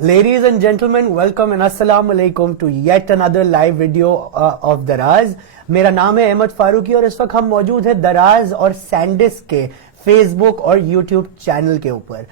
Ladies and gentlemen, welcome and assalamu alaikum to yet another live video of दराज. मेरा नाम है अहमद फारूकी और इस वक्त हम मौजूद है दराज और सैंडिस्क के फेसबुक और यूट्यूब चैनल के ऊपर.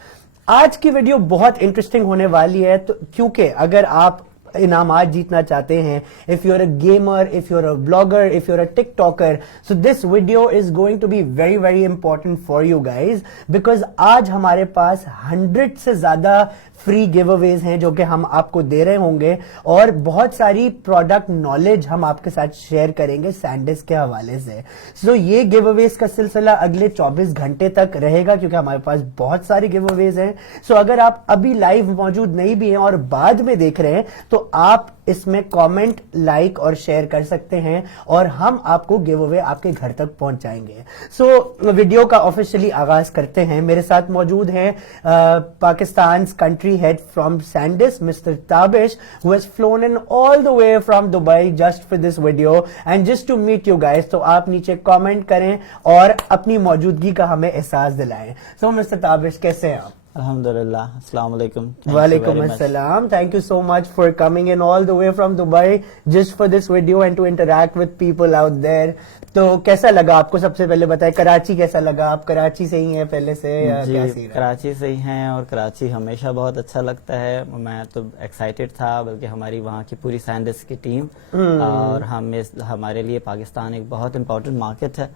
आज की वीडियो बहुत इंटरेस्टिंग होने वाली है तो क्योंकि अगर आप इनामात जीतना चाहते हैं, if you're a gamer, if you're a blogger, if you're a TikToker, so this video is going to be very very important for you guys because आज हमारे पास 100 से ज्यादा फ्री गिव अवेज हैं जो कि हम आपको दे रहे होंगे और बहुत सारी प्रोडक्ट नॉलेज हम आपके साथ शेयर करेंगे सैंडिस्क के हवाले से. सो ये गिव अवेज का सिलसिला अगले 24 घंटे तक रहेगा क्योंकि हमारे पास बहुत सारे गिव अवेज हैं. सो अगर आप अभी लाइव मौजूद नहीं भी हैं और बाद में देख रहे हैं तो आप इसमें कमेंट, लाइक और शेयर कर सकते हैं और हम आपको गिव अवे आपके घर तक पहुंचाएंगे. सो वीडियो का ऑफिशियली आगाज करते हैं. मेरे साथ मौजूद हैं Pakistan country head from SanDisk, Mr. Tabish, who has flown in all the way from Dubai just for this video and just to meet you guys. तो आप नीचे कमेंट करें और अपनी मौजूदगी का हमें एहसास दिलाएं. So Mr. Tabish, कैसे हैं आप? Alhamdulillah. Assalamu alaikum. Walaikum assalam. Thank you so much for coming in all the way from Dubai just for this video and to interact with people out there. तो कैसा लगा आपको? सबसे पहले बताएं कराची कैसा लगा? आप कराची से ही हैं पहले से या क्या सीन है? कराची से ही हैं और कराची हमेशा बहुत अच्छा लगता है. मैं तो एक्साइटेड था बल्कि हमारी वहाँ की पूरी सैंडिस्क की टीम और हमारे लिए पाकिस्तान एक बहुत इम्पोर्टेंट मार्केट है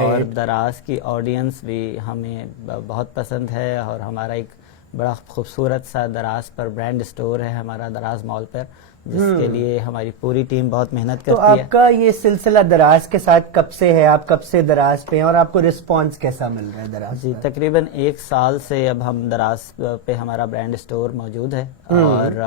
और दराज की ऑडियंस भी हमें बहुत पसंद है और हमारा एक बड़ा खूबसूरत सा दराज पर ब्रांड स्टोर है हमारा दराज मॉल पर जिसके लिए हमारी पूरी टीम बहुत मेहनत करती है. तो आपका ये सिलसिला दराज के साथ कब से है? आप कब से दराज पे हैं और आपको रिस्पांस कैसा मिल रहा है दराज? जी तकरीबन 1 साल से अब हम दराज पे हमारा ब्रांड स्टोर मौजूद है और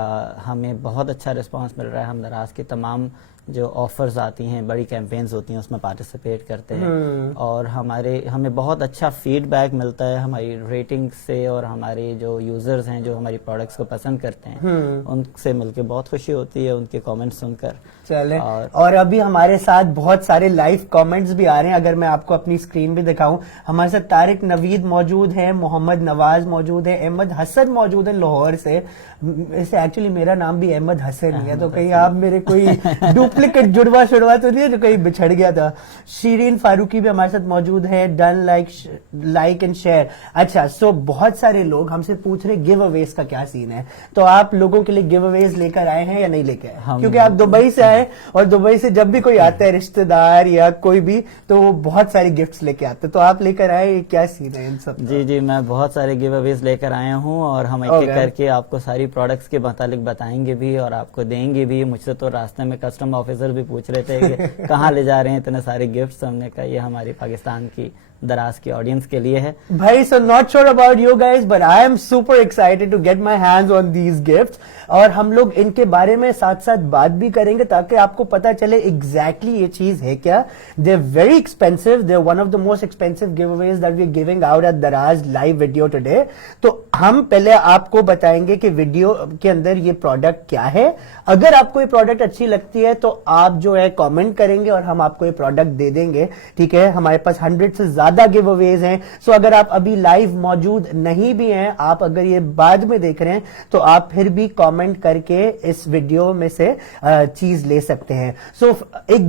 हमें बहुत अच्छा रिस्पांस मिल रहा है. हम दराज के तमाम जो ऑफर्स आती हैं, बड़ी कैंपेन्स होती हैं उसमें पार्टिसिपेट करते हैं और हमें बहुत अच्छा फीडबैक मिलता है हमारी रेटिंग से और हमारे जो यूजर्स हैं जो हमारी प्रोडक्ट्स को पसंद करते हैं उनसे मिलके बहुत खुशी होती है उनके कमेंट्स सुनकर. चले और अभी हमारे साथ बहुत सारे लाइव कमेंट्स भी आ रहे हैं. अगर मैं आपको अपनी स्क्रीन भी दिखाऊं, हमारे साथ तारिक नवीद मौजूद है, मोहम्मद नवाज मौजूद है, अहमद हसन मौजूद है लाहौर से. इसे एक्चुअली मेरा नाम भी अहमद हसन ही है तो कहीं आप मेरे कोई डुप्लीकेट जुड़वा तो नहीं है जो कहीं बिछड़ गया था. शीरीन फारूकी भी हमारे साथ मौजूद है. Done like and share. अच्छा, सो बहुत सारे लोग हमसे पूछ रहे गिव अवेज का क्या सीन है. तो आप लोगों के लिए गिव अवेज लेकर आए हैं या नहीं लेकर आए? क्योंकि आप दुबई से आए और दुबई से जब भी कोई आता है रिश्तेदार या कोई भी तो वो बहुत सारे गिफ्ट्स लेके आते हैं. तो आप लेकर आए, क्या सीन है इन सब? जी मैं बहुत सारे गिव अवेज लेकर आया हूँ और हम एक एक करके आपको सारी प्रोडक्ट्स के मुतालिक बताएंगे भी और आपको देंगे भी. मुझसे तो रास्ते में कस्टम ऑफिसर भी पूछ रहे थे कि कहाँ ले जा रहे हैं इतने सारे गिफ्ट्स. हमने कहा ये हमारी पाकिस्तान की दराज की ऑडियंस के लिए है भाई. So not sure about you guys but I am super excited to get my hands on these gifts और हम लोग इनके बारे में साथ साथ बात भी करेंगे ताकि आपको पता चले एग्जैक्टली ये चीज है क्या. They are very expensive. They are one of the most expensive giveaways that we are giving out at Daraz live video today. तो हम पहले आपको बताएंगे कि वीडियो के अंदर ये प्रोडक्ट क्या है. अगर आपको ये प्रोडक्ट अच्छी लगती है तो आप जो है कमेंट करेंगे और हम आपको ये प्रोडक्ट दे देंगे. ठीक है, हमारे पास 100 से ज्यादा गिव अवेज हैं. सो अगर आप अभी लाइव मौजूद नहीं भी हैं, आप अगर ये बाद में देख रहे हैं तो आप फिर भी कमेंट करके इस वीडियो में से चीज ले सकते हैं. सो एक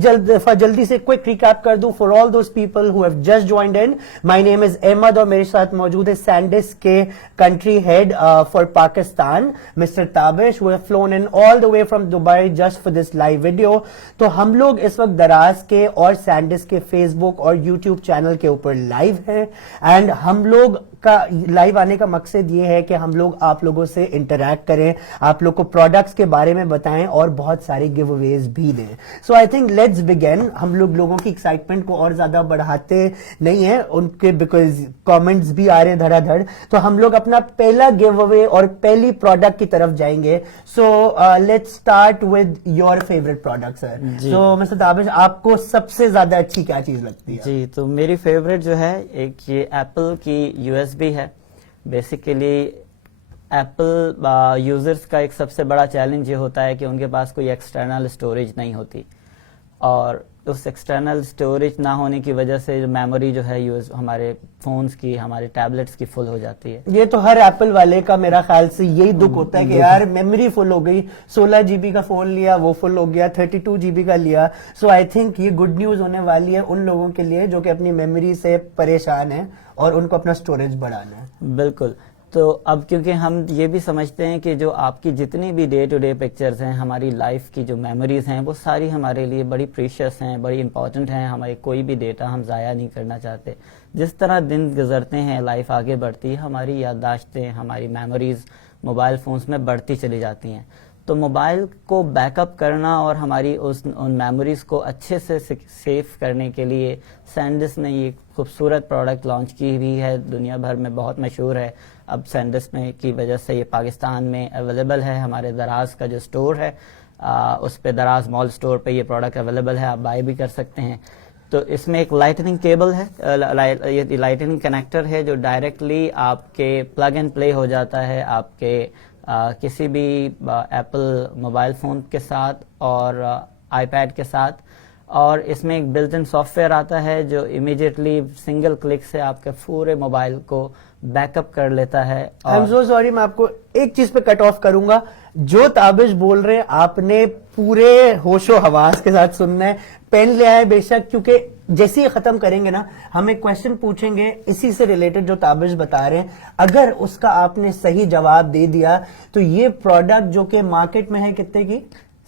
जल्दी से क्विक रिकैप कर दूं for all those people who have just joined in. My name is Ahmed और मेरे साथ मौजूद है सैंडिस्क के country head for Pakistan mister Tabish who have flown in all the way from Dubai just for this live video. तो हम लोग इस वक्त दराज के और सैंडिस्क के फेसबुक और यूट्यूब चैनल के ऊपर लाइव है एंड हम लोग का लाइव आने का मकसद ये है कि हम लोग आप लोगों से इंटरैक्ट करें, आप लोग को प्रोडक्ट्स के बारे में बताएं और बहुत सारे गिव अवेज भी दें. सो आई थिंक लेट्स बिगिन. हम लोगों की एक्साइटमेंट को और ज्यादा बढ़ाते नहीं है उनके बिकॉज कमेंट्स भी आ रहे हैं धड़ाधड़. तो हम लोग अपना पहला गिव अवे और पहली प्रोडक्ट की तरफ जाएंगे. So let's start with your favourite product sir. So mister Tabish, आपको सबसे ज्यादा अच्छी क्या चीज लगती है? जी तो मेरी फेवरेट जो है एक ये एप्पल की यूएसबी है. बेसिकली एप्पल यूजर्स का एक सबसे बड़ा चैलेंज ये होता है कि उनके पास कोई एक्सटर्नल स्टोरेज नहीं होती और उस एक्सटर्नल स्टोरेज ना होने की वजह से मेमोरी जो है यूज हमारे फोन्स की, हमारे टैबलेट्स की फुल हो जाती है। ये तो हर एप्पल वाले का मेरा ख्याल से यही दुख होता है कि यार मेमोरी फुल हो गई, 16 GB का फोन लिया वो फुल हो गया, 32 GB का लिया। सो आई थिंक ये गुड न्यूज होने वाली है उन लोगों के लिए जो कि अपनी मेमोरी से परेशान है और उनको अपना स्टोरेज बढ़ाना है। बिल्कुल। तो अब क्योंकि हम ये भी समझते हैं कि जो आपकी जितनी भी डे टू डे पिक्चर्स हैं, हमारी लाइफ की जो मेमोरीज हैं, वो सारी हमारे लिए बड़ी प्रीशियस हैं, बड़ी इंपॉर्टेंट हैं। हमारे कोई भी डेटा हम ज़ाया नहीं करना चाहते। जिस तरह दिन गुजरते हैं, लाइफ आगे बढ़ती है, हमारी याददाश्तें, हमारी मेमोरीज मोबाइल फ़ोन्स में बढ़ती चली जाती हैं। तो मोबाइल को बैकअप करना और हमारी उन मेमोरीज को अच्छे से सेव करने के लिए सैंडिस्क ने ये खूबसूरत प्रोडक्ट लॉन्च की हुई है, दुनिया भर में बहुत मशहूर है। अब सैंडिस्क में की वजह से ये पाकिस्तान में अवेलेबल है। हमारे दराज का जो स्टोर है उस पे, दराज मॉल स्टोर पे ये प्रोडक्ट अवेलेबल है, आप बाय भी कर सकते हैं। तो इसमें एक लाइटनिंग केबल है, ये लाइटनिंग कनेक्टर है जो डायरेक्टली आपके प्लग एंड प्ले हो जाता है आपके किसी भी एप्पल मोबाइल फ़ोन के साथ और आईपैड के साथ। और इसमें एक बिल्ट इन सॉफ्टवेयर आता है जो इमीडिएटली सिंगल क्लिक से आपके पूरे मोबाइल को बैकअप कर लेता है। आई एम सो सॉरी, मैं आपको एक चीज पे कट ऑफ करूंगा। जो ताबिश बोल रहे हैं आपने पूरे होशो हवास के साथ सुनना है। पेन ले आए बेशक, क्योंकि जैसे ही खत्म करेंगे ना हम एक क्वेश्चन पूछेंगे इसी से रिलेटेड जो ताबिश बता रहे हैं। अगर उसका आपने सही जवाब दे दिया तो ये प्रोडक्ट जो कि मार्केट में है कितने की,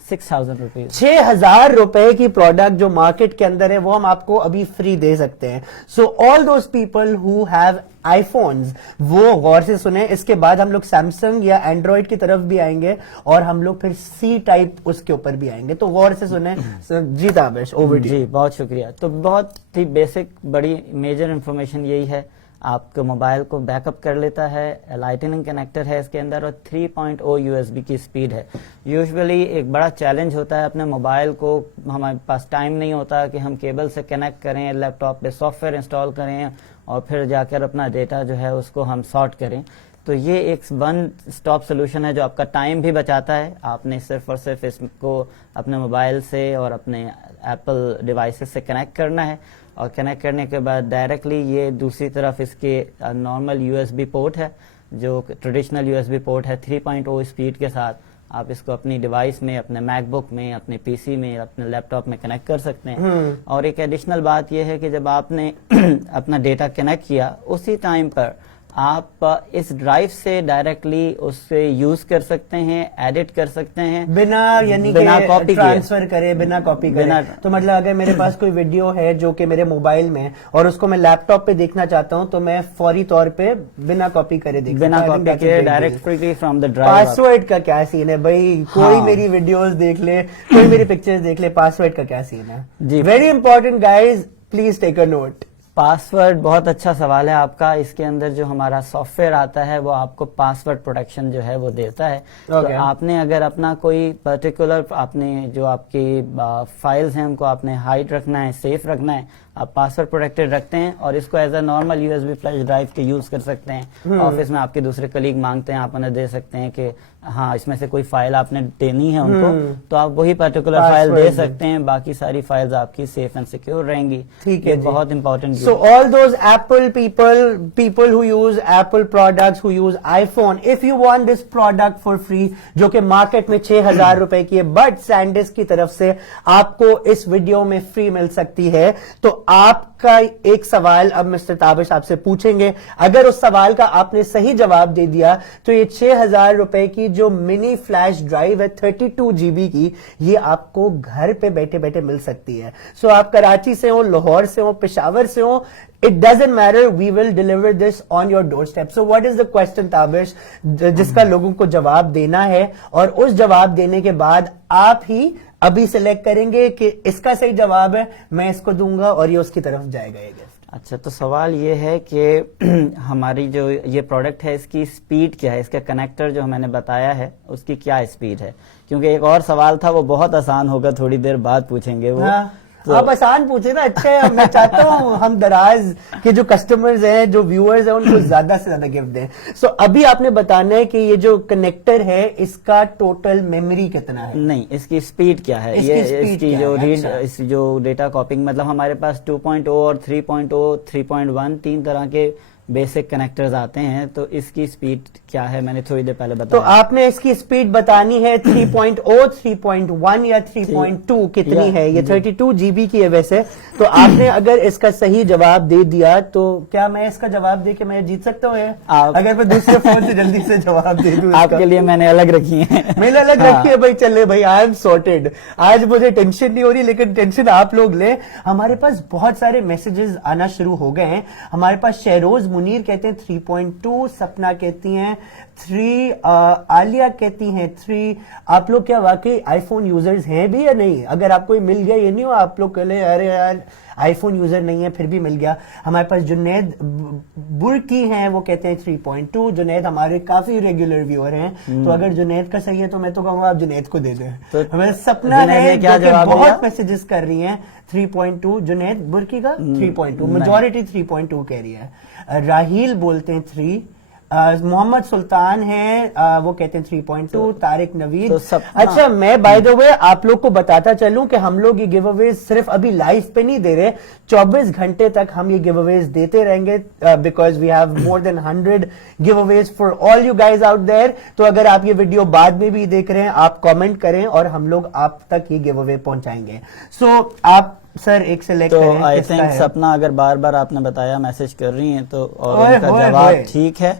6,000 रुपीज, 6,000 रुपए की प्रोडक्ट जो मार्केट के अंदर है वो हम आपको अभी फ्री दे सकते हैं। So all those people who have iPhones वो गौर से सुने। इसके बाद हम लोग सैमसंग या एंड्रॉइड की तरफ भी आएंगे और हम लोग फिर सी टाइप उसके ऊपर भी आएंगे, तो गौर से सुने। जी ताबिश, ओवर टू यू। जी बहुत शुक्रिया। तो बहुत ही बेसिक बड़ी मेजर इंफॉर्मेशन यही है, आपके मोबाइल को बैकअप कर लेता है, लाइटनिंग कनेक्टर है इसके अंदर और 3.0 USB की स्पीड है। यूजुअली एक बड़ा चैलेंज होता है अपने मोबाइल को, हमारे पास टाइम नहीं होता कि हम केबल से कनेक्ट करें, लैपटॉप पे सॉफ्टवेयर इंस्टॉल करें और फिर जाकर अपना डेटा जो है उसको हम सॉर्ट करें। तो ये एक वन स्टॉप सोल्यूशन है जो आपका टाइम भी बचाता है। आपने सिर्फ और सिर्फ इसको अपने मोबाइल से और अपने एप्पल डिवाइसेस से कनेक्ट करना है और कनेक्ट करने के बाद डायरेक्टली ये दूसरी तरफ इसके नॉर्मल USB पोर्ट है जो ट्रेडिशनल USB पोर्ट है, 3.0 स्पीड के साथ आप इसको अपनी डिवाइस में, अपने मैकबुक में, अपने PC में, अपने लैपटॉप में कनेक्ट कर सकते हैं। और एक एडिशनल बात यह है कि जब आपने अपना डेटा कनेक्ट किया उसी टाइम पर आप इस ड्राइव से डायरेक्टली उससे यूज कर सकते हैं, एडिट कर सकते हैं बिना यानी बिना कि कॉपी ट्रांसफर करे, बिना कॉपी करे। तो मतलब अगर मेरे पास कोई वीडियो है जो कि मेरे मोबाइल में और उसको मैं लैपटॉप पे देखना चाहता हूं तो मैं फौरी तौर पे बिना कॉपी करे देख सकता हूं। बिना कॉपी के directly from the drive. Password का क्या सीन है भाई? कोई मेरी वीडियोस देख ले, कोई मेरी पिक्चर्स देख ले, पासवर्ड का क्या सीन है? जी very important guys, please take a note. Password बहुत अच्छा सवाल है आपका। इसके अंदर जो हमारा सॉफ्टवेयर आता है वो आपको पासवर्ड प्रोटेक्शन जो है वो देता है। तो आपने अगर अपना कोई पर्टिकुलर आपने जो आपकी फाइल्स हैं उनको आपने हाइड रखना है, सेफ रखना है, आप पासवर्ड प्रोटेक्टेड रखते हैं और इसको as a normal USB flash drive के यूज कर सकते हैं। ऑफिस में आपके दूसरे कलीग मांगते हैं, आप उन्हें दे सकते हैं कि हाँ इसमें से कोई फाइल आपने देनी है उनको, तो आप वही पर्टिकुलर फाइल दे सकते हैं। बाकी सारी फाइल्स आपकी सेफ एंड सिक्योर रहेंगी। ठीक है, बहुत important. So all those Apple people who use Apple products, who use iPhone, if you want this product for free जो कि मार्केट में 6,000 रुपए की है, बट सैंडिस्क की तरफ से आपको इस वीडियो में फ्री मिल सकती है। तो आपका एक सवाल अब मिस्टर ताबिश आपसे पूछेंगे। अगर उस सवाल का आपने सही जवाब दे दिया तो ये 6,000 रुपए की जो मिनी फ्लैश ड्राइव है 32 GB की, ये आपको घर पे बैठे बैठे मिल सकती है। सो आप कराची से हो, लाहौर से हो, पेशावर से हो, it doesn't matter, we will deliver this on your doorstep. So what is the question Tabish जिसका लोगों को जवाब देना है और उस जवाब देने के बाद आप ही अभी सिलेक्ट करेंगे कि इसका सही जवाब है, मैं इसको दूंगा और ये उसकी तरफ जाएगा ये गिफ्ट। अच्छा, तो सवाल ये है कि हमारी जो ये प्रोडक्ट है इसकी स्पीड क्या है, इसका कनेक्टर जो मैंने बताया है उसकी क्या स्पीड है? क्योंकि एक और सवाल था वो बहुत आसान होगा, थोड़ी देर बाद पूछेंगे वो। आप आसान पूछे ना, अच्छा है, मैं चाहता हूँ हम दराज के जो कस्टमर्स हैं, जो व्यूअर्स हैं, उनको ज्यादा से ज्यादा गिफ्ट दें. सो अभी आपने बताना है कि ये जो कनेक्टर है इसका टोटल मेमोरी कितना है? नहीं, इसकी स्पीड क्या है, इसकी ये speed इसकी क्या जो है? रीड अच्छा. इस जो डेटा कॉपिंग, मतलब हमारे पास 2.0 और 3.0 3.1 तीन तरह के बेसिक कनेक्टर्स आते हैं. तो इसकी स्पीड क्या है मैंने थोड़ी देर पहले तो बताया. आपने इसकी स्पीड बतानी है 3.0, 3.1 या 3.2 कितनी या- है? ये 32 GB की है वैसे. तो आपने अगर इसका सही जवाब दे दिया तो क्या मैं इसका जवाब दे के मैं जीत सकता हूँ? अगर मैं दूसरे फोन से जल्दी से जवाब दे दूं आपके लिए मैंने अलग रखी है. मैंने अलग रखी है भाई. चले भाई, आई एम सॉर्टेड. आज मुझे टेंशन नहीं हो रही, लेकिन टेंशन आप लोग लें. हमारे पास बहुत सारे मैसेजेस आना शुरू हो गए हैं. हमारे पास शहरोज मुनीर कहते हैं 3.2, सपना कहती हैं 3, आलिया कहती हैं 3. आप लोग क्या वाकई आईफोन यूजर्स हैं भी या नहीं? अगर आपको ये मिल गया, ये नहीं हो आप लोग कह अरे यार आईफोन यूजर नहीं है फिर भी मिल गया. हमारे पास जुनैद बुर्की हैं, वो कहते हैं 3.2. जुनैद हमारे काफी रेगुलर व्यूअर हैं, तो अगर जुनैद का सही है तो मैं तो कहूंगा आप जुनैद को दे दें. तो हमें सपना जुनैद है ने क्या जो कि जवाब बहुत दिया? मैसेजेस कर रही हैं 3.2. जुनैद बुर्की का 3.2, मेजॉरिटी 3.2 कह रही है. राहील बोलते हैं 3. मोहम्मद सुल्तान हैं, वो कहते हैं 3.2. तारिक नवीद. तो अच्छा, मैं बाय द वे आप लोग को बताता चलूं कि हम लोग ये गिव अवेज सिर्फ अभी लाइव पे नहीं दे रहे, 24 घंटे तक हम ये गिव अवेज देते रहेंगे, because we have more than 100 giveaways for all you guys out there. तो अगर आप ये वीडियो बाद में भी देख रहे हैं, आप कमेंट करें और हम लोग आप तक ये गिव अवे पहुंचाएंगे. सो आप सर एक सेलेक्ट तो करें. आई किसका थिंक है? सपना अगर बार बार आपने बताया मैसेज कर रही हैं तो, और ओए, उनका ओए, जवाब ओए. ठीक है.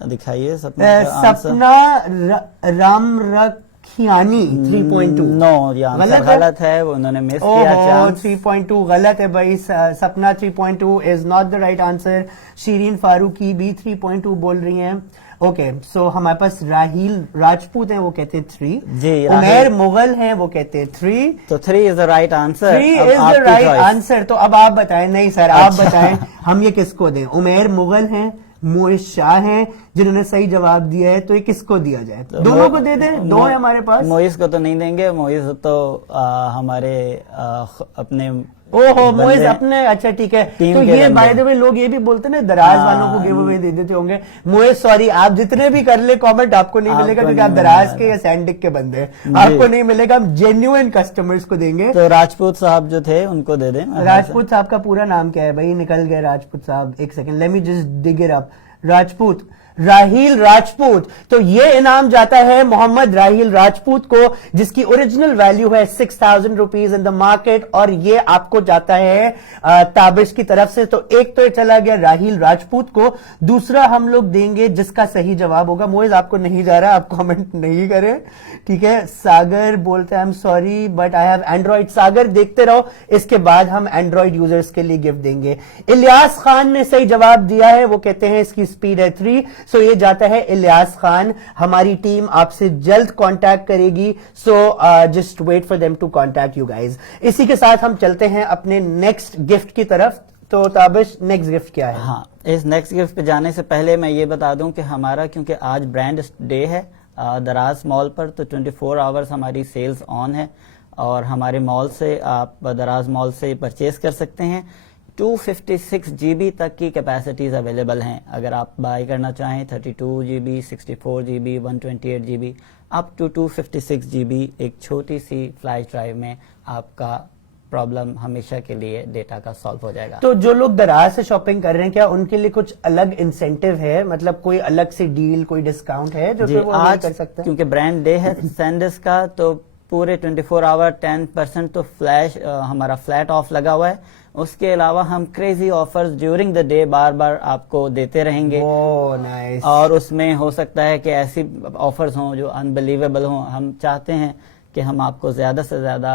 दिखाइए सपना का आंसर. सपना रामरखियानी 3.2. नो, ये आंसर गलत है, वो उन्होंने मिस किया चांस. 3.2 गलत है भाई. Sapna 3.2 is not the right answer. Shireen Farooqi भी 3.2 बोल रही हैं. ओके, सो हमारे पास राहील राजपूत हैं, वो कहते हैं 3. जी, उमैर मुगल हैं, वो कहते हैं 3. तो 3 is the right answer. 3 is the right answer. तो अब आप बताएं. नहीं सर, आप बताएं हम ये किसको दें? उमैर मुगल हैं, मोइस शाह हैं जिन्होंने सही जवाब दिया है, तो ये किसको दिया जाए? तो दोनों को दे दें, दो है हमारे पास. मोइस को तो नहीं देंगे, मोइस तो हमारे अपने ओहो, मोइस अपने. अच्छा ठीक है. टीम तो के ये बंदे. बाय द वे लोग ये भी बोलते हैं ना, दराज वालों को गिव अवे दे देते होंगे. मोइस सॉरी, आप जितने भी कर ले कमेंट आपको नहीं मिलेगा, क्योंकि आप दराज के या सैंडिक के बंदे हैं. आपको नहीं मिलेगा. हम जेन्युइन कस्टमर्स को देंगे. तो राजपूत साहब जो थे उनको दे दें. राजपूत साहब का पूरा नाम क्या है भाई? निकल गए राजपूत साहब. एक second, let me just dig it up. Rajput, Raheel Rajput. तो ये इनाम जाता है मोहम्मद राहील राजपूत को, जिसकी ओरिजिनल वैल्यू है 6,000 रुपीज इन द मार्केट, और ये आपको जाता है ताबिश की तरफ से. तो एक तो ये चला गया राहील राजपूत को. दूसरा हम लोग देंगे जिसका सही जवाब होगा. मोइज आपको नहीं जा रहा, आप कमेंट नहीं करें, ठीक है. सागर बोलते हैं I am sorry but I have Android. Sagar देखते रहो, इसके बाद हम एंड्रॉइड यूजर्स के लिए गिफ्ट देंगे. इलियास खान ने सही जवाब दिया है, वो कहते हैं इसकी स्पीड है 3. सो ये जाता है इलियास खान. हमारी टीम आपसे जल्द कांटेक्ट करेगी. So just wait for them to contact you guys. इसी के साथ हम चलते हैं अपने नेक्स्ट गिफ्ट की तरफ. तो ताबिश, नेक्स्ट गिफ्ट क्या है? हाँ, इस नेक्स्ट गिफ्ट पे जाने से पहले मैं ये बता दूं कि हमारा, क्योंकि आज ब्रांड डे है दराज मॉल पर, तो 24 आवर्स हमारी सेल्स ऑन है, और हमारे मॉल से आप दराज मॉल से परचेज कर सकते हैं. 256 GB तक की कैपेसिटीज अवेलेबल हैं. अगर आप बाय करना चाहें 32 GB, 64 GB, 128 GB, up to 256 GB एक छोटी सी फ्लैश ड्राइव में आपका प्रॉब्लम हमेशा के लिए डेटा का सॉल्व हो जाएगा. तो जो लोग दराज से शॉपिंग कर रहे हैं, क्या उनके लिए कुछ अलग इंसेंटिव है? मतलब कोई अलग से डील, कोई डिस्काउंट है जो जी, वो आज कर सकते हैं? क्योंकि ब्रांड डे है सैंडिस का, तो पूरे 24 आवर 10% तो हमारा फ्लैट ऑफ लगा हुआ है. उसके अलावा हम crazy offers during the day बार बार आपको देते रहेंगे. नाइस. और उसमें हो सकता है कि ऐसी ऑफर्स हों जो अनबिलीवेबल हों. हम चाहते हैं कि हम आपको ज्यादा से ज्यादा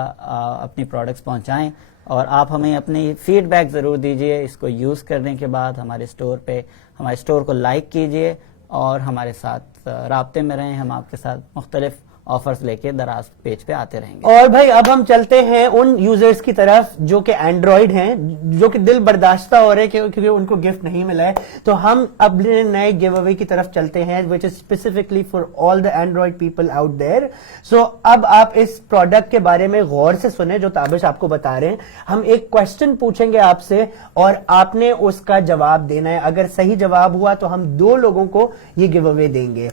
अपनी प्रोडक्ट्स पहुंचाएं, और आप हमें अपनी फीडबैक जरूर दीजिए. इसको यूज करने के बाद हमारे स्टोर को लाइक कीजिए और हमारे साथ राब्ते में रहें. हम आपके साथ मुख्तलिफ ऑफर्स लेके दराज पेज पे आते रहेंगे। और भाई अब हम चलते हैं उन यूजर्स की तरफ जो कि एंड्रॉइड हैं, जो कि दिल बर्दाश्ता हो रहे हैं क्योंकि उनको गिफ्ट नहीं मिला है। तो हम अपने नए गिव अवे की तरफ चलते हैं, which is specifically for all the Android people out there. So अब आप इस प्रोडक्ट के बारे में गौर से सुने जो ताबिश आपको बता रहे हैं। हम एक क्वेश्चन पूछेंगे आपसे और आपने उसका जवाब देना है। अगर सही जवाब हुआ तो हम 2 लोगों को ये गिव अवे देंगे।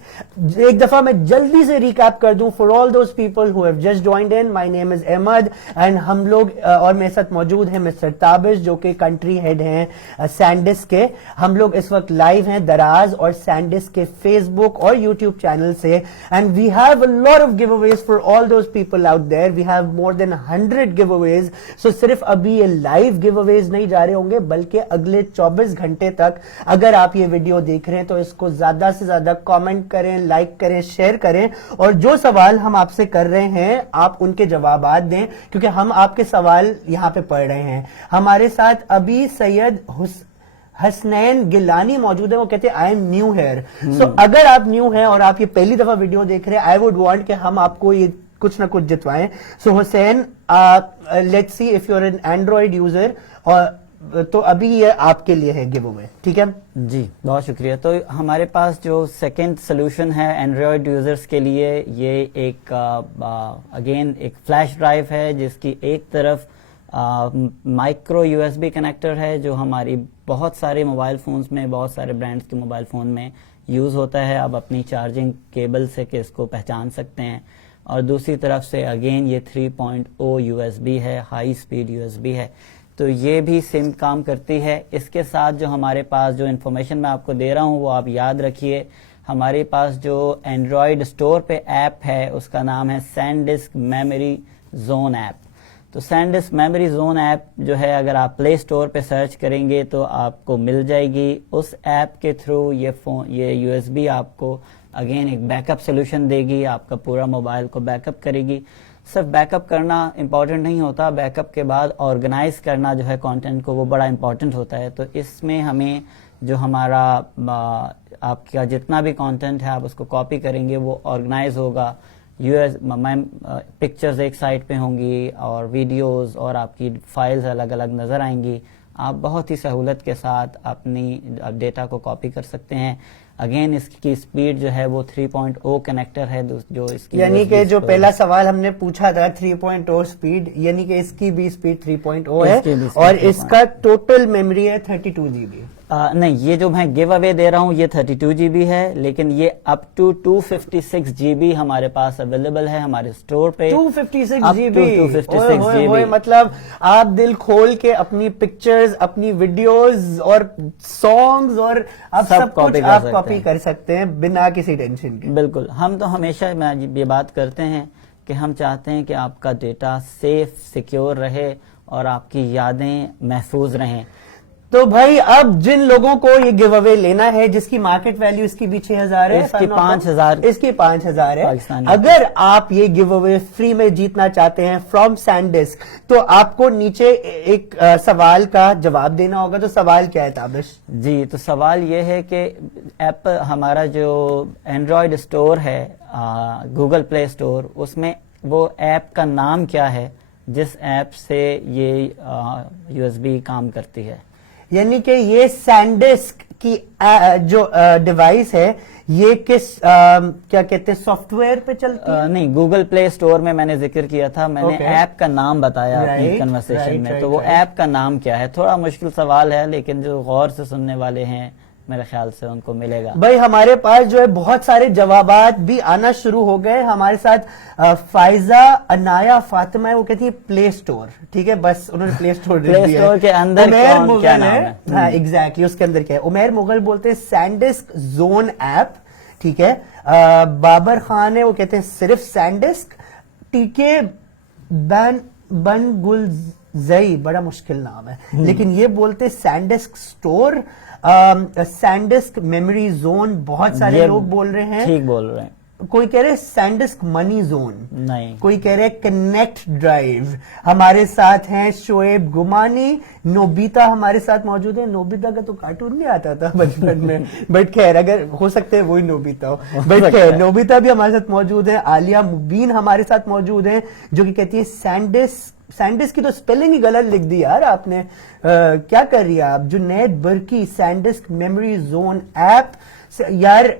एक दफा मैं जल्दी से रिकैप कर दूं for all those people who have just joined in. My name is Ahmed and हम लोग और मेरे साथ मौजूद हैं मिस्टर ताबिश जो कि कंट्री हेड हैं सैंडिस्क के। हम लोग इस वक्त लाइव हैं दराज और सैंडिस्क के फेसबुक और यूट्यूब चैनल से and we have a lot of giveaways for all those people out there. We have more than 100 giveaways. So सिर्फ अभी ये लाइव गिव अवेज नहीं जा रहे होंगे बल्कि अगले 24 घंटे तक अगर आप ये वीडियो देख रहे हैं तो इसको ज्यादा से ज्यादा कमेंट करें, लाइक करें, शेयर करें और जो सवाल हम आपसे कर रहे हैं आप उनके जवाब दें क्योंकि हम आपके सवाल यहां पे पढ़ रहे हैं। हमारे साथ अभी सैयद हसनैन गिलानी मौजूद है। वो कहते हैं आई एम न्यू हेयर। सो अगर आप न्यू हैं और आप ये पहली दफा वीडियो देख रहे हैं आई वुड वांट कि हम आपको ये कुछ ना कुछ जितवाएं। So Hussain let's see if you are an Android user और तो अभी ये आपके लिए है गिव अवे, ठीक है जी, बहुत शुक्रिया। तो हमारे पास जो सेकंड सोल्यूशन है एंड्रॉयड यूजर्स के लिए, ये एक अगेन एक फ्लैश ड्राइव है जिसकी एक तरफ माइक्रो यूएसबी कनेक्टर है जो हमारी बहुत सारे मोबाइल फोन्स में, बहुत सारे ब्रांड्स के मोबाइल फोन में यूज होता है। आप अपनी चार्जिंग केबल से के इसको पहचान सकते हैं। और दूसरी तरफ से अगेन ये 3.0 यूएसबी है, हाई स्पीड यूएसबी है, तो ये भी सेम काम करती है। इसके साथ जो हमारे पास जो इन्फॉर्मेशन मैं आपको दे रहा हूँ वो आप याद रखिए। हमारे पास जो एंड्रॉयड स्टोर पे ऐप है उसका नाम है सैंडिस्क मेमोरी जोन ऐप। तो सैंडिस्क मेमोरी जोन ऐप जो है अगर आप प्ले स्टोर पे सर्च करेंगे तो आपको मिल जाएगी। उस ऐप के थ्रू ये यूएसबी आपको अगेन एक बैकअप सोल्यूशन देगी, आपका पूरा मोबाइल को बैकअप करेगी। सिर्फ बैकअप करना इंपॉर्टेंट नहीं होता, बैकअप के बाद ऑर्गेनाइज करना जो है कंटेंट को वो बड़ा इंपॉर्टेंट होता है। तो इसमें हमें जो हमारा आपका जितना भी कंटेंट है आप उसको कॉपी करेंगे वो ऑर्गेनाइज होगा। पिक्चर्स एक साइड पे होंगी और वीडियोस और आपकी फाइल्स अलग अलग नजर आएंगी। आप बहुत ही सहूलत के साथ अपनी डेटा को कॉपी कर सकते हैं। अगेन इसकी स्पीड जो है वो 3.0 कनेक्टर है जो इसकी, यानी कि जो पहला सवाल हमने पूछा था 3.0 स्पीड, यानी कि इसकी भी स्पीड 3.0 है और इसका टोटल मेमोरी है 32 GB। नहीं, ये जो मैं गिव अवे दे रहा हूँ ये 32 GB है, लेकिन ये अप टू 256 GB हमारे पास अवेलेबल है हमारे स्टोर पे। 256 up to GB 256 GB। मतलब आप दिल खोल के अपनी पिक्चर्स, अपनी वीडियोस और सॉन्ग्स और आप सब कुछ आप कॉपी कर सकते हैं बिना किसी टेंशन के। बिल्कुल, हम तो हमेशा ये बात करते हैं कि हम चाहते हैं कि आपका डेटा सेफ, सिक्योर रहे और आपकी यादें महफूज रहें। तो भाई अब जिन लोगों को ये गिव अवे लेना है जिसकी मार्केट वैल्यू इसकी भी 6,000 है, इसकी 5,000 इसकी 5,000 है। अगर आप ये गिव अवे फ्री में जीतना चाहते हैं फ्रॉम सैंडिस्क तो आपको नीचे एक सवाल का जवाब देना होगा। तो सवाल क्या है ताबिश? जी, तो सवाल ये है कि एप्पल हमारा जो एंड्रॉयड स्टोर है गूगल प्ले स्टोर, उसमें वो ऐप का नाम क्या है जिस ऐप से ये यूएसबी काम करती है। यानी कि ये सैंडिस्क की जो डिवाइस है ये किस क्या कहते हैं सॉफ्टवेयर पे चलती है? नहीं, गूगल प्ले स्टोर में मैंने जिक्र किया था, मैंने ऐप का नाम बताया अपनी कन्वर्सेशन में। तो वो ऐप का नाम क्या है? थोड़ा मुश्किल सवाल है लेकिन जो गौर से सुनने वाले हैं मेरे ख्याल से उनको मिलेगा। भाई हमारे पास जो है बहुत सारे जवाबात भी आना शुरू हो गए। हमारे साथ फाइजा अनाया फातिमा है, वो कहती है प्ले स्टोर। ठीक है, बस उन्होंने प्ले स्टोर प्ले स्टोर के अंदर क्या नाम है? हाँ एग्जैक्टली, उसके अंदर क्या है? उमेर मुगल बोलते हैं सैंडिस्क जोन ऐप। ठीक है, बाबर खान है, वो कहते हैं सिर्फ सैंडिस्क। टीके बन गुलजई, बड़ा मुश्किल नाम है लेकिन ये बोलते SanDisk store. SanDisk memory zone बहुत सारे लोग बोल रहे हैं। ठीक बोल रहे हैं। कोई कह रहे सैंडिस्क मनी जोन, नहीं, कोई कह रहे कनेक्ट ड्राइव। हमारे साथ हैं शोएब गुमानी, नोबिता हमारे साथ मौजूद है। नोबिता का तो कार्टून नहीं आता था बचपन में, बट खैर अगर हो सकते हैं वही नोबिता हो, बट खैर नोबिता भी हमारे साथ मौजूद है। आलिया मुबीन हमारे साथ मौजूद है जो कि कहती है सैंडिस्क की तो स्पेलिंग ही गलत लिख दी यार आपने, क्या कर रही है आप। Junaid बर्की, SanDisk memory zone app यार,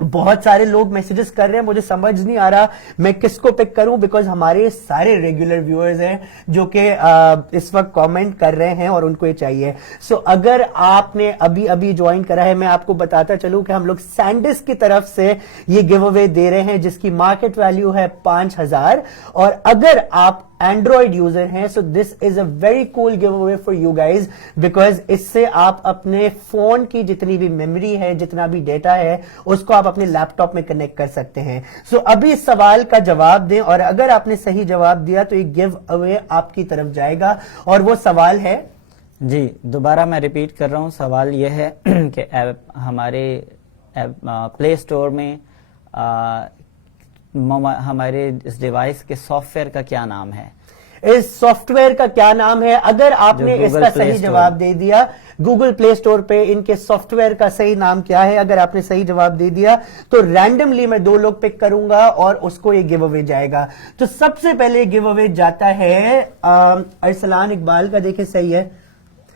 बहुत सारे लोग मैसेजेस कर रहे हैं, मुझे समझ नहीं आ रहा मैं किसको पिक करूं, बिकॉज हमारे सारे रेगुलर व्यूअर्स हैं जो कि इस वक्त कमेंट कर रहे हैं और उनको ये चाहिए। सो अगर आपने अभी अभी ज्वाइन करा है, मैं आपको बताता चलूं कि हम लोग सैंडिस्क की तरफ से ये गिव अवे दे रहे हैं जिसकी मार्केट वैल्यू है 5000, और अगर आप एंड्रॉइड यूजर हैं so this is a very cool give away for you guys, because इससे आप अपने फोन की जितनी भी मेमोरी है, जितना भी डेटा है, उसको आप अपने लैपटॉप में कनेक्ट कर सकते हैं। सो अभी इस सवाल का जवाब दें और अगर आपने सही जवाब दिया तो ये गिव अवे आपकी तरफ जाएगा। और वो सवाल है जी, दोबारा मैं रिपीट कर रहा हूँ, सवाल ये है कि हमारे प्ले स्टोर में हमारे इस डिवाइस के सॉफ्टवेयर का क्या नाम है। इस सॉफ्टवेयर का क्या नाम है? अगर आपने इसका सही जवाब दे दिया, गूगल प्ले स्टोर पे इनके सॉफ्टवेयर का सही नाम क्या है, अगर आपने सही जवाब दे दिया तो रैंडमली मैं 2 लोग पिक करूंगा और उसको ये गिव अवे जाएगा। तो सबसे पहले गिव अवे जाता है अरसलान इकबाल का। देखे सही है?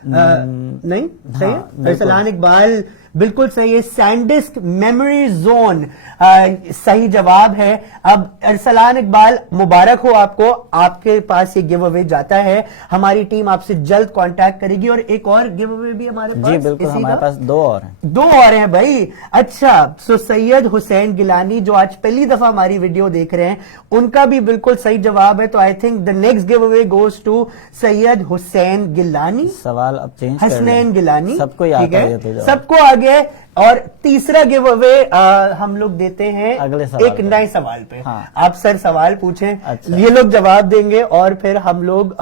नहीं सही है? अरसलान इकबाल बिल्कुल सही है, सैंडिस्क मेमोरी जोन सही जवाब है। अब अरसलान इकबाल मुबारक हो आपको, आपके पास ये गिव अवे जाता है। हमारी टीम आपसे जल्द कांटेक्ट करेगी और एक और गिव अवे भी हमारे पास। जी बिल्कुल, हमारे पास 2 और हैं। 2 और हैं भाई। अच्छा, सो सैयद हुसैन गिलानी जो आज पहली दफा हमारी वीडियो देख रहे हैं, उनका भी बिल्कुल सही जवाब है। तो I think the next giveaway goes to Syed Hussain Gilani. सवाल अब चेंज हसनैन गिलानी, सबको याद है, सबको आगे। और तीसरा गिव अवे हम लोग देते हैं अगले सवाल एक नए सवाल पे। हाँ। आप सर सवाल पूछें, अच्छा। ये लोग जवाब देंगे और फिर हम लोग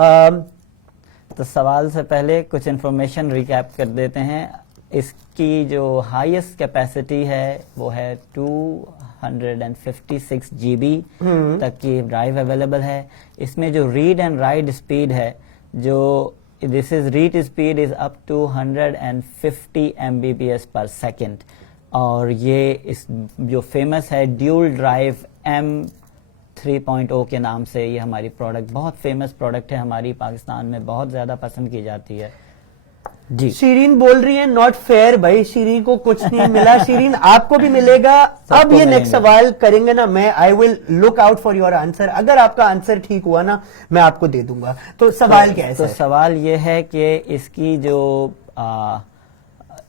तो सवाल से पहले कुछ इंफॉर्मेशन रिकैप कर देते हैं। इसकी जो हाईएस्ट कैपेसिटी है वो है 256 GB तक की ड्राइव अवेलेबल है। इसमें जो रीड एंड राइट स्पीड है, जो this is read speed is up to 150 Mbps per second, और ये इस जो फेमस है ड्यूल ड्राइव M3.0 के नाम से ये हमारी प्रोडक्ट बहुत फेमस प्रोडक्ट है, हमारी पाकिस्तान में बहुत ज्यादा पसंद की जाती है। जी, शीरीन बोल रही है नॉट फेयर। भाई शीरीन को कुछ नहीं मिला, शीरीन आपको भी मिलेगा। अब ये नेक्स्ट सवाल करेंगे ना, मैं I will look out for your answer. अगर आपका आंसर ठीक हुआ ना, मैं आपको दे दूंगा। तो सवाल क्या है? तो सवाल ये है कि इसकी जो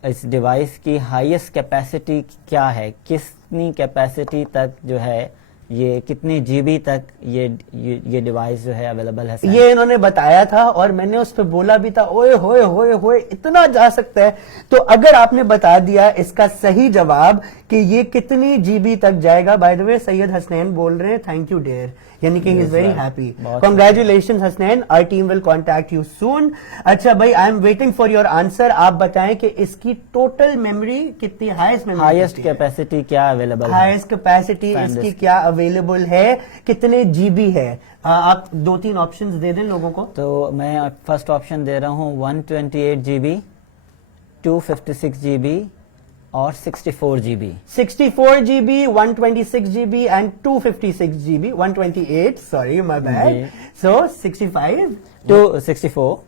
इस डिवाइस की हाईएस्ट कैपेसिटी क्या है, कितनी कैपेसिटी तक जो है, ये कितने जीबी तक ये डिवाइस जो है अवेलेबल है। ये इन्होंने बताया था और मैंने उस पर बोला भी था, ओए होए होए होए इतना जा सकता है। तो अगर आपने बता दिया इसका सही जवाब कि ये कितनी जीबी तक जाएगा, by the way Syed Hasnain बोल रहे हैं थैंक यू डियर, यानी कि he is very happy. Congratulations Hasnain, our team will contact you soon. अच्छा भाई, I am waiting for your answer. आप बताएं कि इसकी टोटल मेमोरी कितनी, हाईएस्ट कैपेसिटी क्या अवेलेबल है, हाईएस्ट कैपेसिटी इसकी क्या अवेलेबल है, कितने जीबी है? आप 2-3 ऑप्शंस दे दें लोगों को। तो मैं फर्स्ट ऑप्शन दे रहा हूँ 128 GB, 256 GB और 64 GB। 64 GB, 126 GB and 256 GB, 128, sorry my bad. So 65 to 64,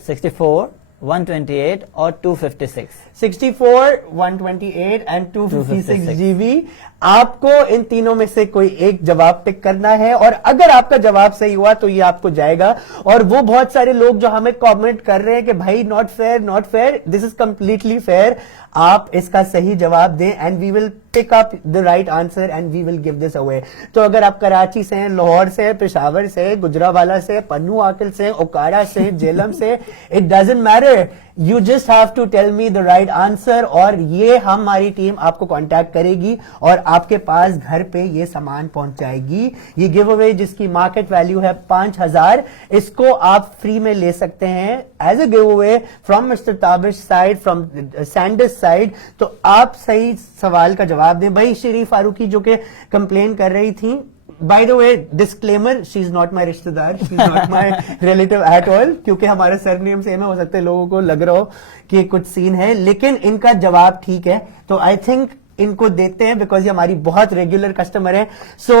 64, 128 और 256। 64, 128 एंड 256 GB। आपको इन तीनों में से कोई एक जवाब पिक करना है और अगर आपका जवाब सही हुआ तो ये आपको जाएगा। और वो बहुत सारे लोग जो हमें कमेंट कर रहे हैं कि भाई not fair, not fair, this is completely fair. आप इसका सही जवाब दें and we will pick up the right answer and we will give this away. तो अगर आप कराची से हैं, लाहौर से, पेशावर से, गुजरावाला से, पन्नू आकिल से, ओकाड़ा से, जेलम से, it doesn't matter, you just have to tell me the right answer और ये हमारी टीम आपको कांटेक्ट करेगी और आपके पास घर पे ये सामान पहुंचाएगी। ये गिव अवे जिसकी मार्केट वैल्यू है 5000, इसको आप फ्री में ले सकते हैं as a giveaway from mister Tabish side, from SanDisk side. तो आप सही सवाल का जवाब जवाब दें. भाई शरीफ फारूकी जो कि कंप्लेन कर रही थी, by the way disclaimer, she is not my रिश्तेदार, she is not my relative at all, क्योंकि हमारे सरनेम सेम है, हो सकता है लोगों को लग रहा हो कि कुछ सीन है, लेकिन इनका जवाब ठीक है. तो आई थिंक इनको देते हैं बिकॉज ये हमारी बहुत रेगुलर कस्टमर है. So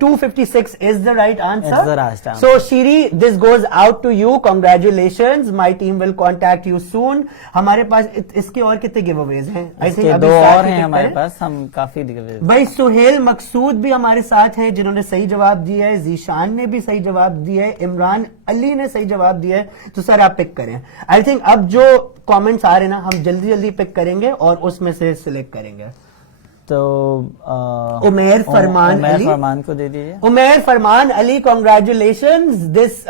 256 is the right answer. So Shiri, this goes out to you, congratulations, my team will contact you soon. हमारे पास इसके और कितने गिव अवेज हैं? आई थिंक दो और हैं हमारे पास, हम काफी भाई. सुहेल मकसूद भी हमारे साथ हैं जिन्होंने सही जवाब दिया है, जीशान ने भी सही जवाब दिया है, इमरान अली ने सही जवाब दिया है. तो सर आप पिक करें. आई थिंक अब जो कमेंट्स आ रहे हैं ना, हम जल्दी जल्दी पिक करेंगे और उसमें से सिलेक्ट करेंगे. तो उमेर फरमान को दे दीजिए. Umer Farman Ali, congratulations, this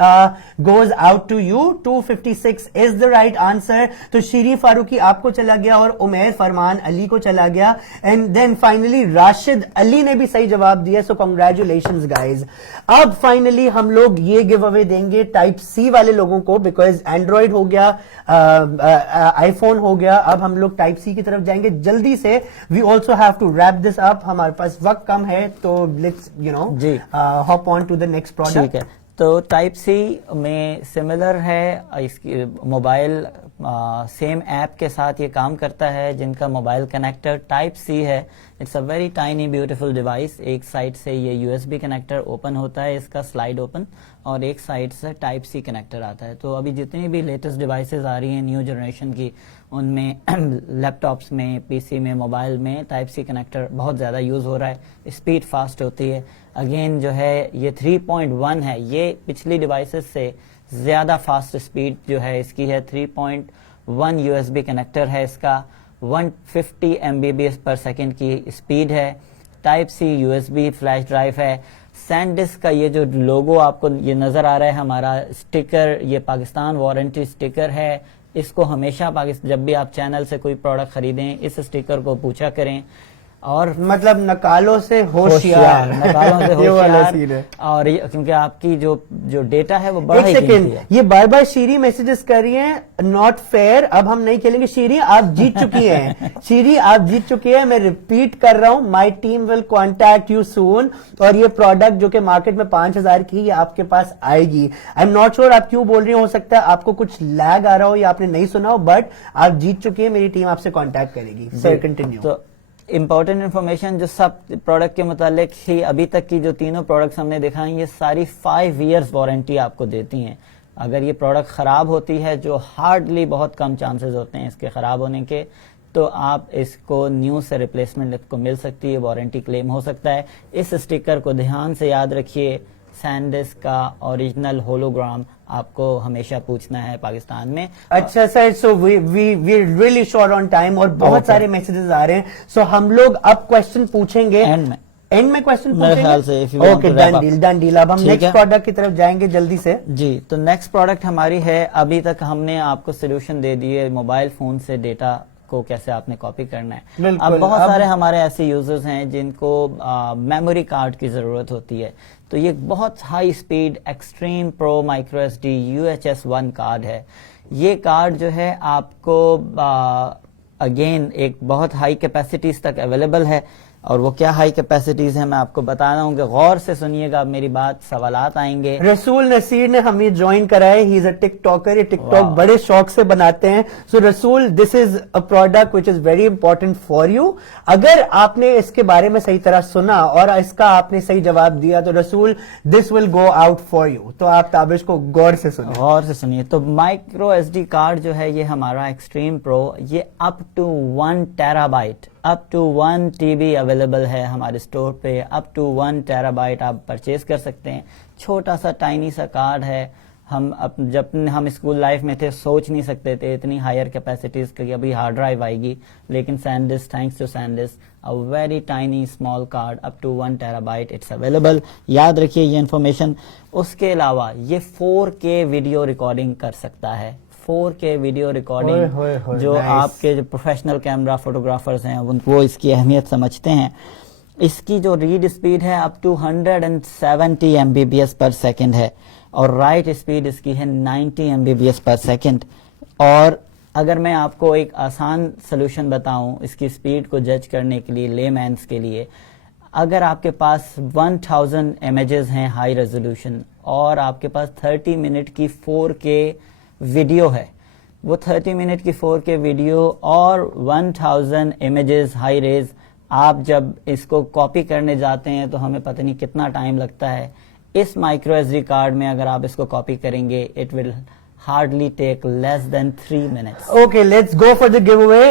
goes out to you. 256 is the right answer. तो शीरी फारूकी आपको चला गया और उमेर फरमान अली को चला गया. And then finally Rashid Ali ने भी सही जवाब दिया. So congratulations guys. अब फाइनली हम लोग ये गिव अवे देंगे टाइप सी वाले लोगों को, बिकॉज एंड्रॉइड हो गया, आईफोन हो गया, अब हम लोग टाइप सी की तरफ जाएंगे जल्दी से. We also have to wrap this up, हमारे पास वक्त कम है, तो let's hop on to the next product. ठीक है. तो टाइप सी में सिमिलर है, इसकी मोबाइल सेम ऐप के साथ ये काम करता है. जिनका मोबाइल कनेक्टर टाइप सी है, it's a very tiny beautiful device. एक साइड से ये यूएसबी कनेक्टर ओपन होता है, इसका स्लाइड ओपन, और एक साइड से टाइप सी कनेक्टर आता है. तो अभी जितनी भी लेटेस्ट डिवाइसेस आ रही हैं न्यू जनरेशन की, उनमें लैपटॉप्स में, पीसी में, मोबाइल में टाइप सी कनेक्टर बहुत ज़्यादा यूज़ हो रहा है. स्पीड फास्ट होती है. अगेन जो है ये 3.1 है, ये पिछली डिवाइसेस से ज़्यादा फास्ट स्पीड जो है इसकी है. 3.1 यूएसबी कनेक्टर है इसका, 150 MBPS पर सेकेंड की स्पीड है. Type C USB flash drive है. सैनडिस्क का ये जो लोगो आपको ये नजर आ रहा है, हमारा स्टिकर, ये पाकिस्तान वारंटी स्टिकर है. इसको हमेशा जब भी आप चैनल से कोई प्रोडक्ट खरीदें, इस स्टिकर को पूछा करें. और मतलब नकालों से होशियार, नकालों से होशियार. और क्योंकि आपकी जो डेटा है वो बड़ा ही कीमती है. ये बार बार शीरी मैसेजेस कर रही हैं, नॉट फेयर, अब हम नहीं खेलेंगे. शीरी आप जीत चुकी हैं. शीरी आप जीत चुकी है. मैं रिपीट कर रहा हूं, माई टीम विल कॉन्टैक्ट यू सून. और ये प्रोडक्ट जो कि मार्केट में 5000 की, ये आपके पास आएगी. आई एम नॉट श्योर आप क्यों बोल रही हो सकता है आपको कुछ लैग आ रहा हो या आपने नहीं सुना हो, बट आप जीत चुकी है. मेरी टीम आपसे कॉन्टैक्ट करेगी. Sir continue. तो इम्पोर्टेंट इन्फॉर्मेशन जो सब प्रोडक्ट के मुतालिक ही, अभी तक की जो तीनों प्रोडक्ट्स हमने दिखाई, ये सारी 5 years वारंटी आपको देती हैं. अगर ये प्रोडक्ट ख़राब होती है, जो हार्डली बहुत कम चांसेस होते हैं इसके ख़राब होने के, तो आप इसको न्यू से रिप्लेसमेंट आपको मिल सकती है, वारंटी क्लेम हो सकता है. इस स्टिकर को ध्यान से याद रखिए. सैनडिस्क का ओरिजिनल होलोग्राम आपको हमेशा पूछना है पाकिस्तान में. अच्छा sir, so we really short on time और बहुत सारे मैसेजेस आ रहे हैं. सो हम लोग अब क्वेश्चन पूछेंगे एंड में क्वेश्चन पूछेंगे. Okay, done deal. अब हम नेक्स्ट प्रोडक्ट की तरफ जाएंगे जल्दी से. जी, तो नेक्स्ट प्रोडक्ट हमारी है, अभी तक हमने आपको सोल्यूशन दे दिए मोबाइल फोन से डेटा को कैसे आपने कॉपी करना है. अब बहुत सारे हमारे ऐसे यूजर्स हैं जिनको मेमोरी कार्ड की जरूरत होती है. तो ये बहुत high speed extreme pro micro SD UHS 1 card है. ये कार्ड जो है आपको अगेन एक बहुत हाई कैपेसिटीज तक अवेलेबल है. और वो क्या हाई कैपेसिटीज है मैं आपको बता रहा हूँ कि गौर से सुनिएगा मेरी बात, सवालात आएंगे. रसूल नसीर ने हमें ज्वाइन कराया. He is a TikToker. ये टिकटॉक बड़े शौक से बनाते हैं. सो रसूल, this is a product which is very important for you. अगर आपने इसके बारे में सही तरह सुना और इसका आपने सही जवाब दिया, तो रसूल this will go out for you. तो आप ताबिश को गौर से सुनिए. तो माइक्रो एसडी कार्ड जो है ये हमारा एक्सट्रीम प्रो, ये up to 1 terabyte, up to 1 TB available है हमारे स्टोर पे. अप टू 1 टेराबाइट आप परचेज कर सकते हैं. छोटा सा टाइनी सा कार्ड है. जब हम स्कूल लाइफ में थे सोच नहीं सकते थे इतनी हायर कैपेसिटीज की अभी हार्ड ड्राइव आएगी. लेकिन SanDisk, thanks to SanDisk, a very tiny small card up to 1 terabyte it's available. याद रखिए ये इन्फॉर्मेशन. उसके अलावा ये 4K वीडियो रिकॉर्डिंग कर सकता है. 4K वीडियो रिकॉर्डिंग जो आपके जो प्रोफेशनल कैमरा फोटोग्राफर्स हैं वो इसकी अहमियत समझते हैं. इसकी जो रीड स्पीड है अप टू 170 MBPS पर सेकेंड है और राइट स्पीड इसकी है 90 MBPS पर सेकेंड. और اگر میں آپ کو ایک آسان سلوشن بتاؤں اس کی اسپیڈ کو جج کرنے کے لیے لے مینس کے لیے، اگر آپ کے پاس 1000 امیجز ہیں ہائی ریزولوشن اور آپ کے پاس 30 منٹ کی 4K ویڈیو ہے، وہ 30 منٹ کی 4K ویڈیو اور 1000 امیجز ہائی ریز، آپ جب اس کو کاپی کرنے جاتے ہیں تو ہمیں پتہ نہیں کتنا ٹائم لگتا ہے. اس مائکرو ایس ڈی کارڈ میں اگر آپ اس کو کاپی کریں گے it will hardly take less than 3 minutes. Okay let's go for the give اوے.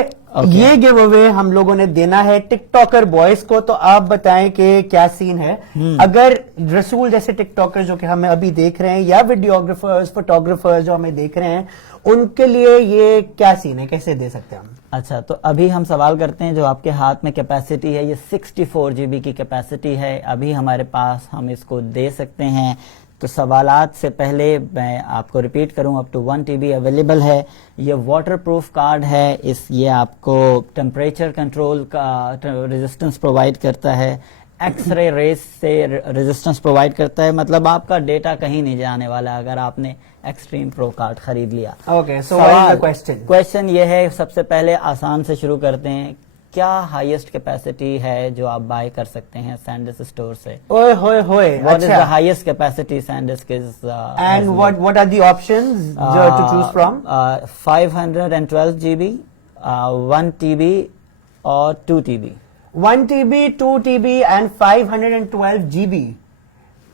یہ گیو اوے ہم لوگوں نے دینا ہے ٹک ٹاکر بوائز کو. تو آپ بتائیں کہ کیا سین ہے. اگر رسول جیسے ٹک ٹاکر جو کہ ہمیں ابھی دیکھ رہے ہیں یا ویڈیوگرافرز فوٹوگرافرز جو ہمیں دیکھ رہے ہیں ان کے لیے یہ کیا سین ہے, کیسے دے سکتے ہیں ہم؟ اچھا تو ابھی ہم سوال کرتے ہیں جو آپ کے ہاتھ میں کیپیسٹی ہے یہ 64 GB کی کیپیسٹی ہے ابھی ہمارے پاس, ہم اس کو دے سکتے ہیں. تو سوالات سے پہلے میں آپ کو ریپیٹ کروں اپ ٹو 1 TB اویلیبل ہے. یہ واٹر پروف کارڈ ہے, یہ آپ کو ٹیمپریچر کنٹرول کا ریزسٹنس پرووائڈ کرتا ہے, ایکس رے ریز سے ریزسٹنس پرووائڈ کرتا ہے, مطلب آپ کا ڈیٹا کہیں نہیں جانے والا اگر آپ نے ایکسٹریم پرو کارڈ خرید لیا. Okay so what is the question یہ ہے, سب سے پہلے آسان سے شروع کرتے ہیں, کیا ہائیسٹ کیپیسٹی ہے جو آپ بائی کر سکتے ہیں سینڈسک اسٹور سے؟ اوئے ہوئے ہوئے, What is the highest capacity SanDisk is? And what are the options to choose from? 512 GB, 1 TB اور 2 TB. 1 TB, 2 TB and 512 GB.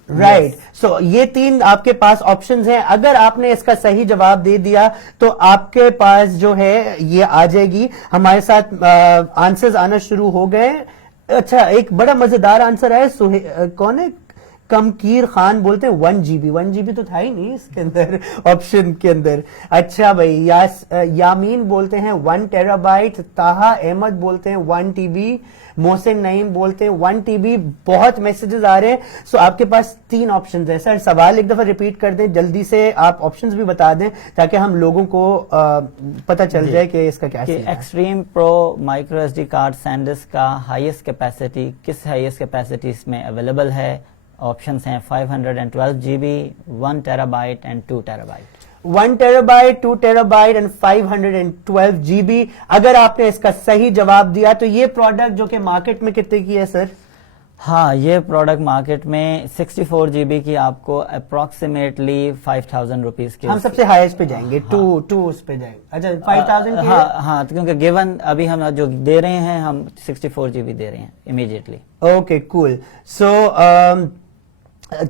Right. سو یہ تین آپ کے پاس آپشنز ہیں. اگر آپ نے اس کا صحیح جواب دے دیا تو آپ کے پاس جو ہے یہ آ جائے گی. ہمارے ساتھ آنسرز آنا شروع ہو گئے. اچھا ایک بڑا مزیدار آنسر ہے, کون ہے, کمکیر خان بولتے ہیں 1 GB. 1 GB تو تھا ہی نہیں اس کے اندر آپشن کے اندر. اچھا بھائی, یامین بولتے ہیں 1 TB, طاہا احمد بولتے ہیں 1 TB, محسن نعیم بولتے ہیں 1 TB. بہت میسجز آ رہے ہیں. سو آپ کے پاس 3 آپشنز ہیں. سر سوال ایک دفعہ ریپیٹ کر دیں جلدی سے, آپ آپشنز بھی بتا دیں تاکہ ہم لوگوں کو پتہ چل جائے کہ اس کا کیا ہے. ایکسٹریم پرو مائکرو ایس ڈی کارڈ سینڈسک کا ہائیسٹ کیپیسٹی کس ہائیسٹ کیپیسٹی اس میں اویلیبل ہے؟ آپشنز ہیں 512 GB, 1 TB and 2 TB. 1 TB, 2 TB and 512 GB. اگر آپ نے اس کا صحیح جواب دیا تو یہ پروڈکٹ جو کہ مارکیٹ میں کتنے کی ہے سر؟ ہاں یہ پروڈکٹ مارکیٹ میں 64 GB کی آپ کو اپروکسیمیٹلی 5000 روپیز کی. ہم سب سے ہائیسٹ پہ جائیں گے, 2 اس پہ جائیں گے. اچھا 5000 کی. ہاں کیونکہ گیون ابھی ہم جو دے رہے ہیں ہم 64 GB دے رہے ہیں امیڈیٹلی. اوکے کول. سو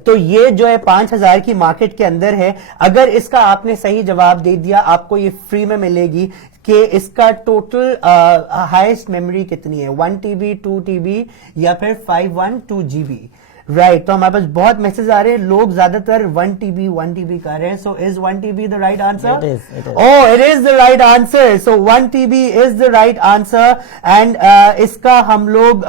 تو یہ جو ہے 5000 کی مارکیٹ کے اندر ہے. اگر اس کا آپ نے صحیح جواب دے دیا آپ کو یہ فری میں ملے گی کہ اس کا ٹوٹل ہائیسٹ میموری کتنی ہے, 1 TB, 2 TB یا پھر 512 GB. رائٹ. تو ہمارے پاس بہت میسج آ رہے ہیں, لوگ زیادہ تر 1 TB کر رہے ہیں. سو از 1 TB the right answer? It is the right answer. So 1 TB is the right answer and اس کا ہم لوگ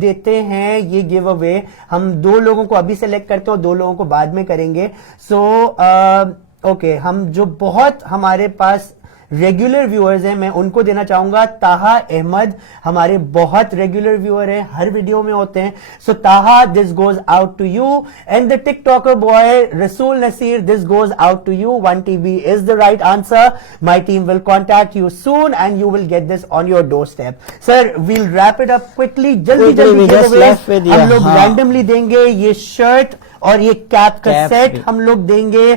دیتے ہیں یہ گیو اوے. ہم 2 لوگوں کو ابھی سلیکٹ کرتے ہیں اور 2 لوگوں کو بعد میں کریں گے. سو اوکے, ہم جو بہت ہمارے پاس ریگولر ویورز ہیں میں ان کو دینا چاہوں گا. طاہا احمد ہمارے بہت ریگولر ویور ہیں, ہر ویڈیو میں ہوتے ہیں. So Taha, this goes out to you. And the TikToker boy Rasool Naseer, this goes out to you. 1 TB is the right answer. My team will contact you soon and you will get this on your doorstep. Sir we'll wrap it up quickly, جلدی ہم لوگ randomly دیں گے. یہ shirt اور یہ cap کا set ہم لوگ دیں گے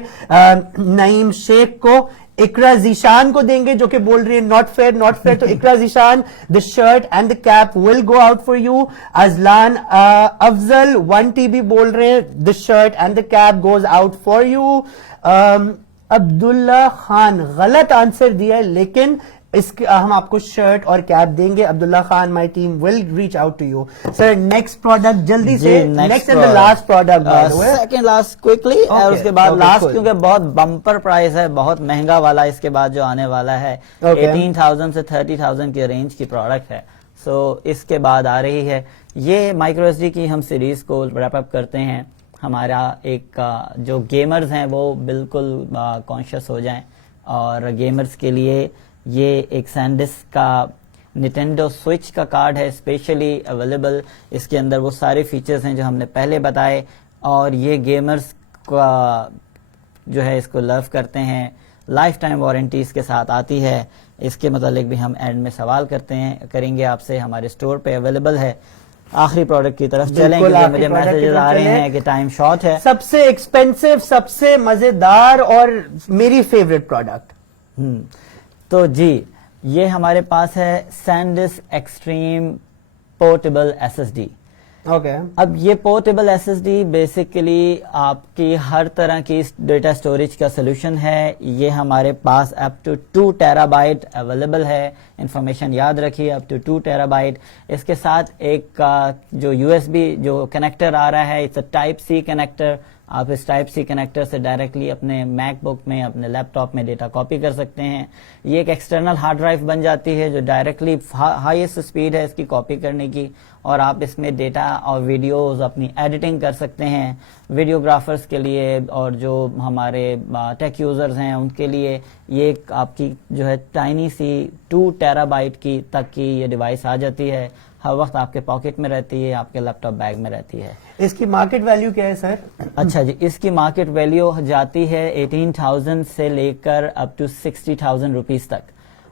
نعیم شیخ کو. اقرا ذیشان کو دیں گے جو کہ بول رہی ہے ناٹ فیئر. تو Iqra Zeeshan, the shirt and the cap will go out for you. Azlan Afzal 1 TB بول رہے ہیں, the shirt and the cap goes out for you. Abdullah Khan غلط آنسر دیا ہے لیکن ہم آپ کو شرٹ اور کیپ دیں گے. Abdullah Khan, my team will reach out to you. Sir next product جلدی سے, next and the last product, second last quickly, اور اس کے بعد لاسٹ کیونکہ بہت بمپر پرائز ہے, بہت مہنگا والا اس کے بعد جو آنے والا ہے. 18,000 سے 30,000 کی رینج کی پروڈکٹ ہے. سو اس کے بعد آ رہی ہے یہ مائکرو ایس ڈی کی ہم سیریز کو ریپ اپ کرتے ہیں. ہمارا ایک جو گیمرز ہیں وہ بالکل کانشیس ہو جائیں, اور گیمرز کے لیے یہ ایک سینڈسک کا نینٹینڈو سوئچ کا کارڈ ہے اسپیشلی اویلیبل. اس کے اندر وہ سارے فیچرز ہیں جو ہم نے پہلے بتائے, اور یہ گیمرز کا جو ہے اس کو لو کرتے ہیں. لائف ٹائم وارنٹی اس کے ساتھ آتی ہے. اس کے متعلق بھی ہم اینڈ میں سوال کریں گے آپ سے. ہمارے اسٹور پہ اویلیبل ہے. آخری پروڈکٹ کی طرف چلیں کیونکہ مجھے میسیجز آ رہے ہیں کہ ٹائم شارٹ ہے. سب سے ایکسپینسو, سب سے مزیدار اور میری فیوریٹ پروڈکٹ. تو جی یہ ہمارے پاس ہے SanDisk extreme portable S S D. Okay, اب یہ portable S S D basically آپ کی ہر طرح کی ڈیٹا سٹوریج کا سولوشن ہے. یہ ہمارے پاس up to 2 terabyte available ہے. انفارمیشن یاد رکھیے, اپ ٹو 2 ٹیرا بائٹ. اس کے ساتھ ایک جو یو ایس بی جو کنیکٹر آ رہا ہے, it's a type C connector. آپ اس ٹائپ سی کنیکٹر سے ڈائریکٹلی اپنے میک بک میں, اپنے لیپ ٹاپ میں ڈیٹا کاپی کر سکتے ہیں. یہ ایک ایکسٹرنل ہارڈ ڈرائیو بن جاتی ہے جو ڈائریکٹلی ہائیسٹ اسپیڈ ہے اس کی کاپی کرنے کی, اور آپ اس میں ڈیٹا اور ویڈیوز اپنی ایڈیٹنگ کر سکتے ہیں. ویڈیوگرافرز کے لیے اور جو ہمارے ٹیک یوزرز ہیں ان کے لیے یہ ایک آپ کی جو ہے ٹائنی سی 2 ٹیرا بائٹ کی تک کی یہ ڈیوائس آ جاتی ہے. ہر وقت آپ کے پاکٹ میں رہتی ہے, آپ کے لیپ ٹاپ بیگ میں رہتی ہے. اس کی مارکیٹ ویلیو کیا ہے سر؟ اچھا جی, اس کی مارکیٹ ویلیو جاتی ہے 18,000 سے لے کر اپ ٹو 60,000 روپیز تک,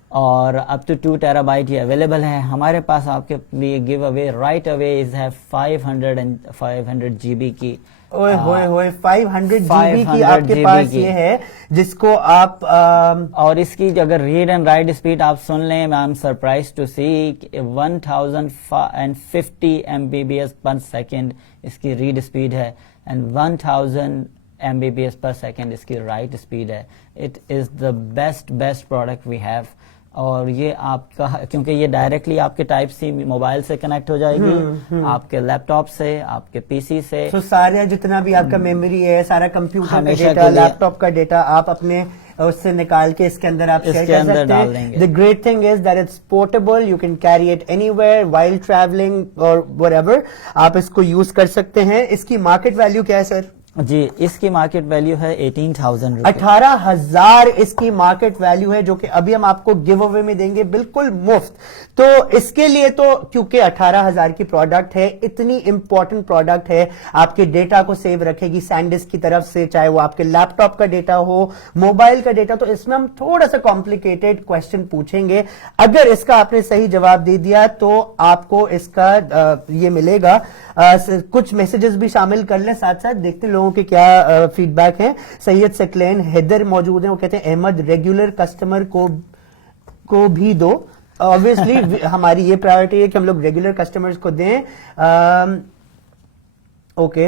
اور اپ ٹو 2 ٹیرا بائٹ یہ اویلیبل ہے. ہمارے پاس آپ کے لیے گیو اوے رائٹ اوے از ہے 500 جی بی کی. اوئے ہوئے ہوئے 500 جی بی کی آپ کے پاس یہ ہے جس کو آپ اور اس کی اگر ریڈ اینڈ رائٹ اسپیڈ آپ سن لیں, I am surprise to see 1050 Mbps پر سیکنڈ اس کی ریڈ اسپیڈ ہے, اینڈ 1000 Mbps پر سیکنڈ اس کی رائٹ اسپیڈ ہے. It is the best product we have. اور یہ آپ کا کیونکہ یہ ڈائریکٹلی آپ کے ٹائپ سی موبائل سے کنیکٹ ہو جائے گی, آپ کے لیپ ٹاپ سے, آپ کے پی سی سے. تو سارا جتنا بھی آپ کا میموری ہے, سارا کمپیوٹر کا ڈیٹا, لیپ ٹاپ کا ڈیٹا آپ اپنے اس سے نکال کے اس کے اندر آپ شیئر کر سکتے ہیں. The great thing is that it's portable, you can carry it anywhere while traveling or whatever. آپ اس کو یوز کر سکتے ہیں. اس کی مارکیٹ ویلیو کیا ہے سر؟ جی اس کی مارکیٹ ویلیو ہے 18,000 روپے. 18,000 اس کی مارکیٹ ویلیو ہے, جو کہ ابھی ہم آپ کو گیو اوے میں دیں گے بالکل مفت. تو اس کے لیے تو کیونکہ 18,000 کی پروڈکٹ ہے, اتنی امپورٹنٹ پروڈکٹ ہے, آپ کے ڈیٹا کو سیو رکھے گی سینڈسک کی طرف سے, چاہے وہ آپ کے لیپ ٹاپ کا ڈیٹا ہو, موبائل کا ڈیٹا. تو اس میں ہم تھوڑا سا کمپلیکیٹڈ کوشچن پوچھیں گے. اگر اس کا آپ نے صحیح جواب دے دیا تو آپ کو اس کا یہ ملے گا. کچھ میسیجز بھی شامل کر لیں ساتھ ساتھ, دیکھتے ہیں لوگوں کے کیا فیڈ بیک ہے. سید سکلین حیدر موجود ہیں, وہ کہتے ہیں احمد ریگولر کسٹمر کو بھی دو. obviously ہماری یہ پرائورٹی ہے کہ ہم لوگ ریگولر کسٹمرز کو دیں. اوکے,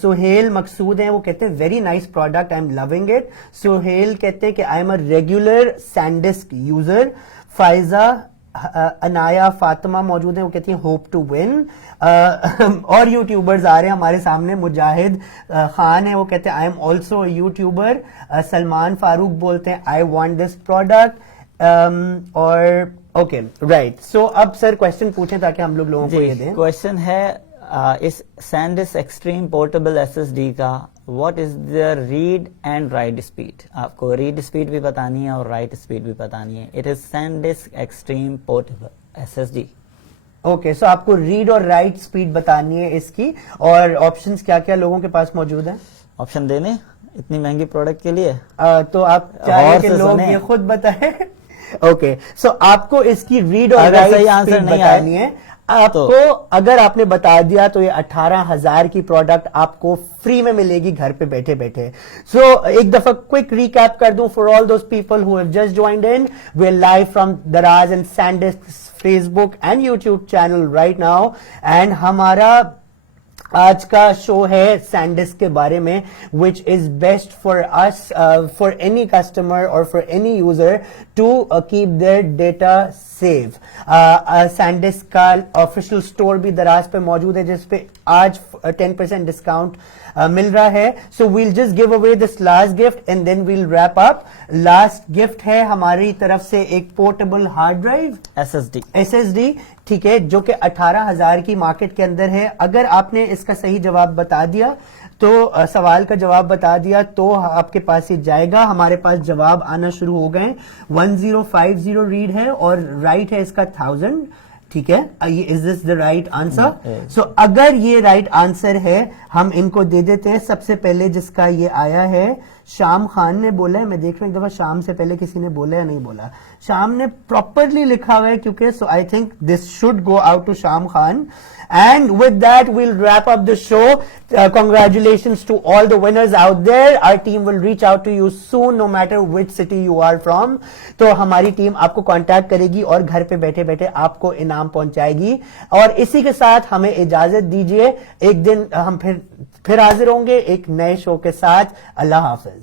سہیل مقصود ہیں, وہ کہتے ہیں very nice product, I am loving it. Sohail کہتے ہیں کہ I am a regular SanDisk user. Faiza Anaya Fatima موجود ہیں, وہ کہتی ہیں ہوپ ٹو ون. اور یوٹیوبرز آ رہے ہیں ہمارے سامنے. مجاہد خان ہے, وہ کہتے ہیں I am also YouTuber. Salman Farooq بولتے ہیں آئی وانٹ دس پروڈکٹ. اور اوکے رائٹ, سو اب سر کوشچن پوچھیں تاکہ ہم لوگوں کو یہ دیں. کوشچن ہے اس SanDisk extreme portable S S D کا what is the read and write speed. آپ کو ریڈ اسپیڈ بھی بتانی ہے اور رائٹ اسپیڈ بھی بتانی ہے. It is SanDisk extreme portable S S D. Okay, so آپ کو ریڈ اور رائٹ اسپیڈ بتانی ہے اس کی, اور آپشنز کیا کیا لوگوں کے پاس موجود ہیں. آپشن دینے اتنی مہنگی پروڈکٹ کے لیے تو آپ چاہیں کہ لوگ یہ خود بتائیں. اوکے, سو آپ کو اس کی ریڈ اور رائٹ اسپیڈ بتانی ہے. آپ کو اگر آپ نے بتا دیا تو یہ 18,000 کی پروڈکٹ آپ کو فری میں ملے گی گھر پہ بیٹھے بیٹھے. سو ایک دفعہ کوئک ریکیپ کر دوں for all those people who have just joined in. We are live from Daraz and SanDisk Facebook and YouTube channel right now, and ہمارا آج کا شو ہے سینڈسک کے بارے میں, which is best for us, for any customer or for any user to keep their data safe. سینڈسک کا official store بھی دراز پہ موجود ہے جس پہ آج 10% ڈسکاؤنٹ مل رہا ہے. So we'll just give away this last gift and then we'll wrap up. Last gift ہے ہماری طرف سے ایک portable hard drive S S D, ٹھیک ہے, جو کہ 18,000 کی مارکیٹ کے اندر ہے. اگر آپ نے اس کا صحیح جواب بتا دیا تو سوال کا جواب بتا دیا تو آپ کے پاس یہ جائے گا. ہمارے پاس جواب آنا شروع ہو گئے. 1050 ریڈ ہے اور رائٹ ہے اس کا 1000, ٹھیک ہے, از دس دا رائٹ آنسر؟ Yes. سو اگر یہ رائٹ آنسر ہے ہم ان کو دے دیتے ہیں. سب سے پہلے جس کا یہ آیا ہے شام خان نے بولا ہے, میں دیکھ رہا ہوں ایک دفعہ شام سے پہلے کسی نے بولا یا نہیں بولا. شام نے پراپرلی لکھا ہوا ہے کیونکہ so I think this should go out to Sham Khan. And with that, we'll wrap up the show. Congratulations to all the winners out there. Our team will reach out to you soon, no matter which city you are from. تو ہماری team آپ کو contact کرے گی اور گھر پہ بیٹھے بیٹھے آپ کو انعام پہنچائے گی. اور اسی کے ساتھ ہمیں اجازت دیجیے, ایک دن ہم پھر حاضر ہوں گے ایک نئے شو کے ساتھ. اللہ حافظ.